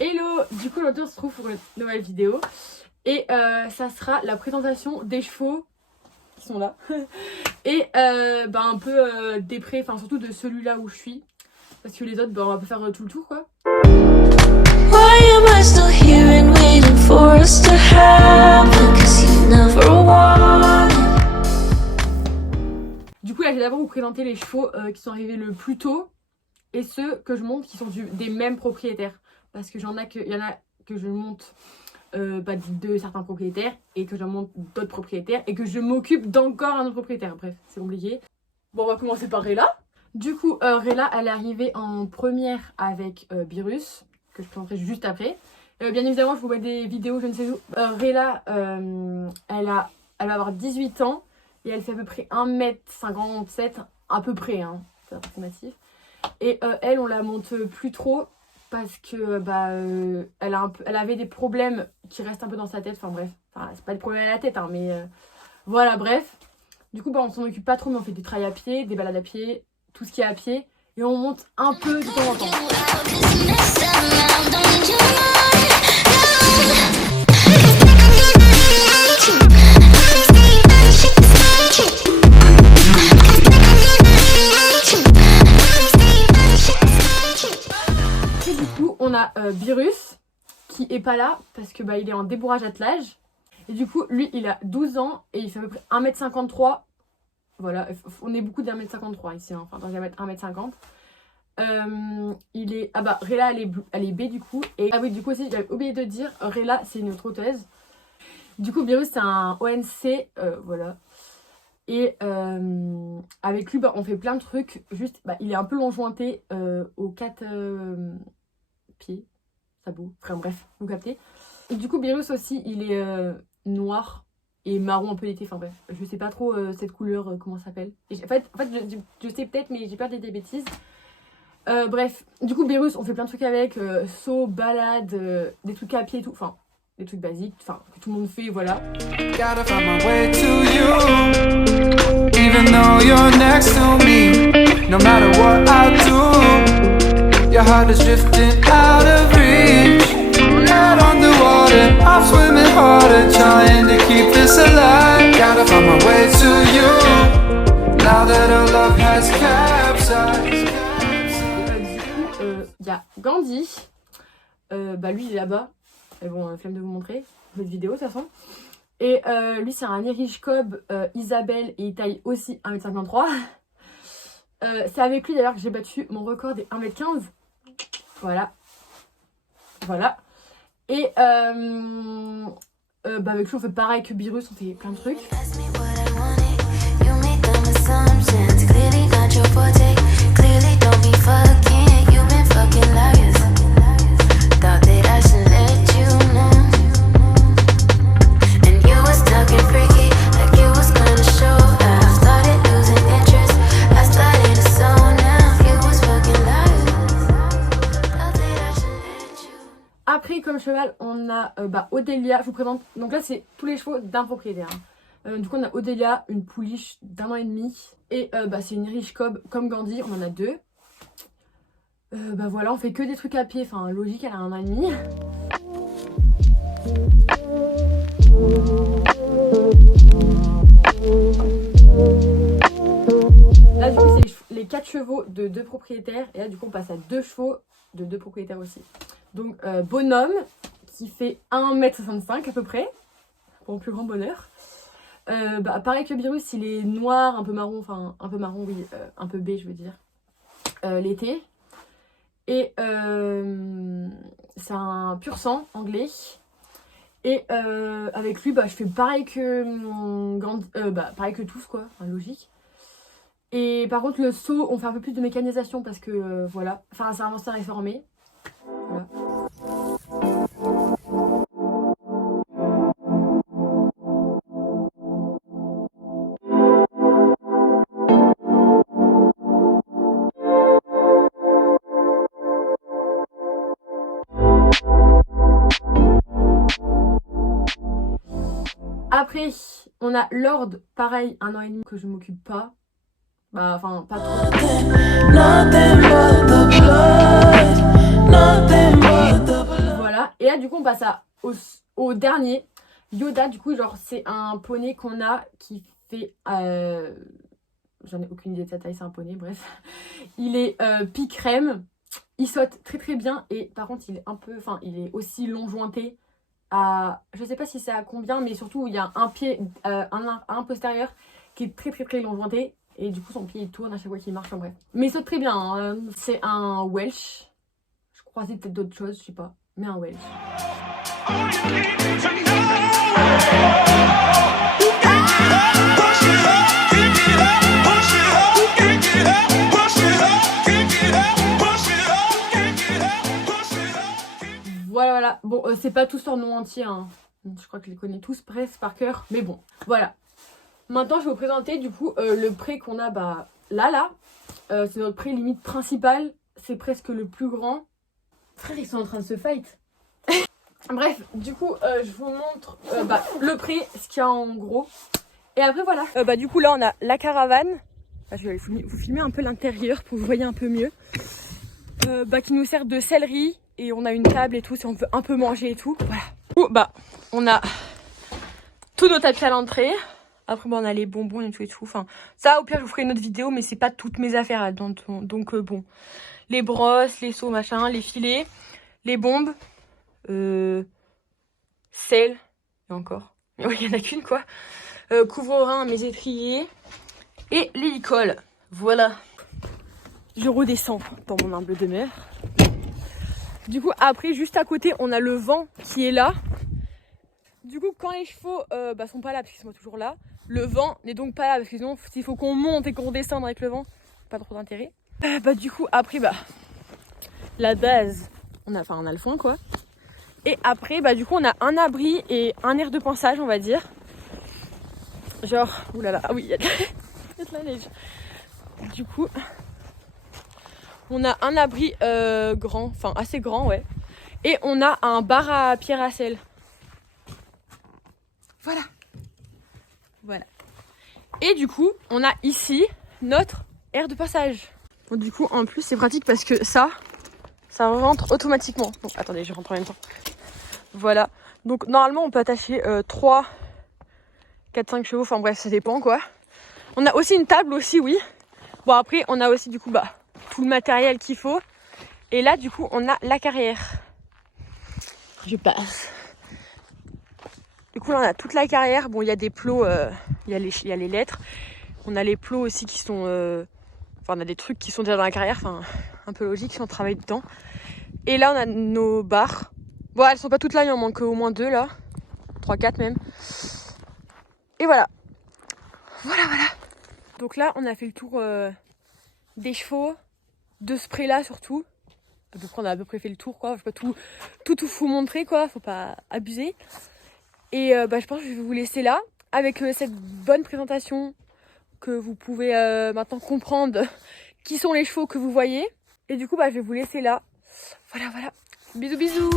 Hello, du coup aujourd'hui on se retrouve pour une nouvelle vidéo et ça sera la présentation des chevaux qui sont là et un peu des enfin surtout de celui-là où je suis parce que les autres on va pas faire tout le tour quoi. Why am I still here and waiting for us to happen? 'Cause you never won. Du coup là je vais d'abord vous présenter les chevaux qui sont arrivés le plus tôt et ceux que je monte qui sont des mêmes propriétaires. Parce que il y en a que je monte de certains propriétaires et que je monte d'autres propriétaires et que je m'occupe d'encore un autre propriétaire. Bref, c'est compliqué. Bon, on va commencer par Rella. Du coup, Rella, elle est arrivée en première avec Birus, que je présenterai juste après. Bien évidemment, je vous mets des vidéos, je ne sais où. Rella, elle va avoir 18 ans et elle fait à peu près 1m57, à peu près, hein, c'est approximatif. Et elle, on la monte plus trop. Parce que elle avait des problèmes qui restent un peu dans sa tête. Enfin bref, c'est pas des problèmes à la tête, hein, mais voilà, bref. Du coup, on s'en occupe pas trop, mais on fait des trails à pied, des balades à pied, tout ce qui est à pied. Et on monte un peu de temps en temps. On a Birus qui est pas là parce que il est en débourrage attelage. Et du coup, lui, il a 12 ans et il fait à peu près 1m53. Voilà, on est beaucoup d'1m53 ici, hein. Enfin, dans le 1m50. Il est... Ah bah, Rella, elle est B du coup. Et ah oui, du coup aussi, j'avais oublié de dire, Rella, c'est une trotteuse. Du coup, Birus, c'est un ONC, voilà. Et avec lui, on fait plein de trucs. Juste, il est un peu long jointé aux 4... pied, sabot, enfin bref, vous captez. Et du coup, Birus aussi, il est noir et marron un peu l'été, enfin bref, je sais pas trop cette couleur, comment ça s'appelle. En fait je sais peut-être, mais j'ai peur de dire des bêtises. Bref, du coup, Birus, on fait plein de trucs avec, saut, balade, des trucs à pied et tout, enfin, des trucs basiques, enfin, que tout le monde fait, voilà. Gotta find my way to you, even though you're next to me, no matter what I do. Your heart is drifting out of reach. Head underwater, I'm swimming harder, trying to keep this alive. Gotta find my way to you, now that our love has capsized. Du coup, il y a Gandhi. Lui, il est là-bas. Mais bon, flemme de vous montrer votre vidéo, de toute façon. Et lui, c'est un Irish Cob Isabelle et il taille aussi 1m53. C'est avec lui d'ailleurs que j'ai battu mon record des 1m15. Voilà. Voilà. Et avec lui on fait pareil que Birus, on fait plein de trucs. Après, comme cheval, on a Odelia. Je vous présente. Donc là, c'est tous les chevaux d'un propriétaire. Du coup, on a Odelia, une pouliche d'1 an et demi. Et c'est une Irish Cob comme Gandhi. On en a 2. Voilà, on fait que des trucs à pied. Enfin, logique, elle a 1 an et demi. Là, du coup, c'est les 4 chevaux de 2 propriétaires. Et là, du coup, on passe à 2 chevaux de 2 propriétaires aussi. Donc Bonhomme qui fait 1m65 à peu près, pour mon plus grand bonheur. Pareil que Birus, il est noir, un peu marron, enfin un peu marron, oui, un peu beige je veux dire, l'été. Et c'est un pur sang anglais. Et avec lui, je fais pareil que, pareil que tous quoi, enfin, logique. Et par contre le saut, on fait un peu plus de mécanisation parce que voilà, enfin c'est un monster réformé. Voilà. Après, on a Lord, pareil, 1 an et demi que je m'occupe pas. Enfin, pas trop. Nothing but the blood, nothing but the blood. là du coup on passe au dernier. Yoda, du coup genre c'est un poney qu'on a qui fait... J'en ai aucune idée de sa taille, c'est un poney, bref. Il est pie crème, il saute très très bien et par contre il est un peu... Enfin il est aussi long jointé à... Je sais pas si c'est à combien, mais surtout il y a un pied, un postérieur qui est très très très long jointé. Et du coup son pied il tourne à chaque fois qu'il marche, en bref. Mais il saute très bien, hein. C'est un Welsh. Je croisais peut-être d'autres choses, je sais pas. Mais un Welsh. Voilà. Bon, c'est pas tous leur nom entier, hein. Je crois que je les connais tous presque par cœur. Mais bon, voilà. Maintenant, je vais vous présenter du coup le pré qu'on a là. C'est notre pré limite principal. C'est presque le plus grand. Frère, ils sont en train de se fight. Bref, du coup, je vous montre le pré, ce qu'il y a en gros. Et après, voilà. Du coup, là, on a la caravane. Je vais vous filmer un peu l'intérieur pour que vous voyez un peu mieux. Qui nous sert de sellerie. Et on a une table et tout, si on veut un peu manger et tout. Voilà. Du coup, on a tous nos tapis à l'entrée. Après, on a les bonbons et tout et tout. Enfin, ça, au pire, je vous ferai une autre vidéo, mais c'est pas toutes mes affaires là. Donc bon. Les brosses, les seaux, machin, les filets, les bombes, sel, et encore. Mais ouais, il n'y en a qu'une, quoi. Couvre-rein, mes étriers et l'hélicole. Voilà. Je redescends dans mon humble demeure. Du coup, après, juste à côté, on a le vent qui est là. Du coup, quand les chevaux sont pas là, parce qu'ils sont toujours là, le vent n'est donc pas là, parce que sinon, s'il faut qu'on monte et qu'on redescende avec le vent, pas trop d'intérêt. Du coup, après, la base, on a le foin, quoi. Et après, du coup, on a un abri et un air de pansage, on va dire. Genre, oulala, ah oui, il y a de la neige. Du coup, on a un abri grand, enfin assez grand, ouais. Et on a un bar à pierre à sel. Voilà. Et du coup, on a ici notre aire de passage. Bon, du coup, en plus, c'est pratique parce que ça rentre automatiquement. Donc, attendez, je rentre en même temps. Voilà. Donc, normalement, on peut attacher 3, 4, 5 chevaux. Enfin, bref, ça dépend, quoi. On a aussi une table aussi, oui. Bon, après, on a aussi, du coup, tout le matériel qu'il faut. Et là, du coup, on a la carrière. Je passe. Du coup, là, on a toute la carrière. Bon, il y a des plots, il y a les lettres. On a les plots aussi qui sont... on a des trucs qui sont déjà dans la carrière. Enfin, un peu logique si on travaille dedans. Et là, on a nos barres. Bon, elles sont pas toutes là. Il en manque au moins 2, là. 3, 4 même. Et voilà. Voilà. Donc là, on a fait le tour des chevaux. De ce pré-là, surtout. On a à peu près fait le tour, quoi. Je peux pas tout vous montrer, quoi. Faut pas abuser. Et je pense que je vais vous laisser là avec cette bonne présentation que vous pouvez maintenant comprendre qui sont les chevaux que vous voyez. Et du coup, je vais vous laisser là. Voilà. Bisous.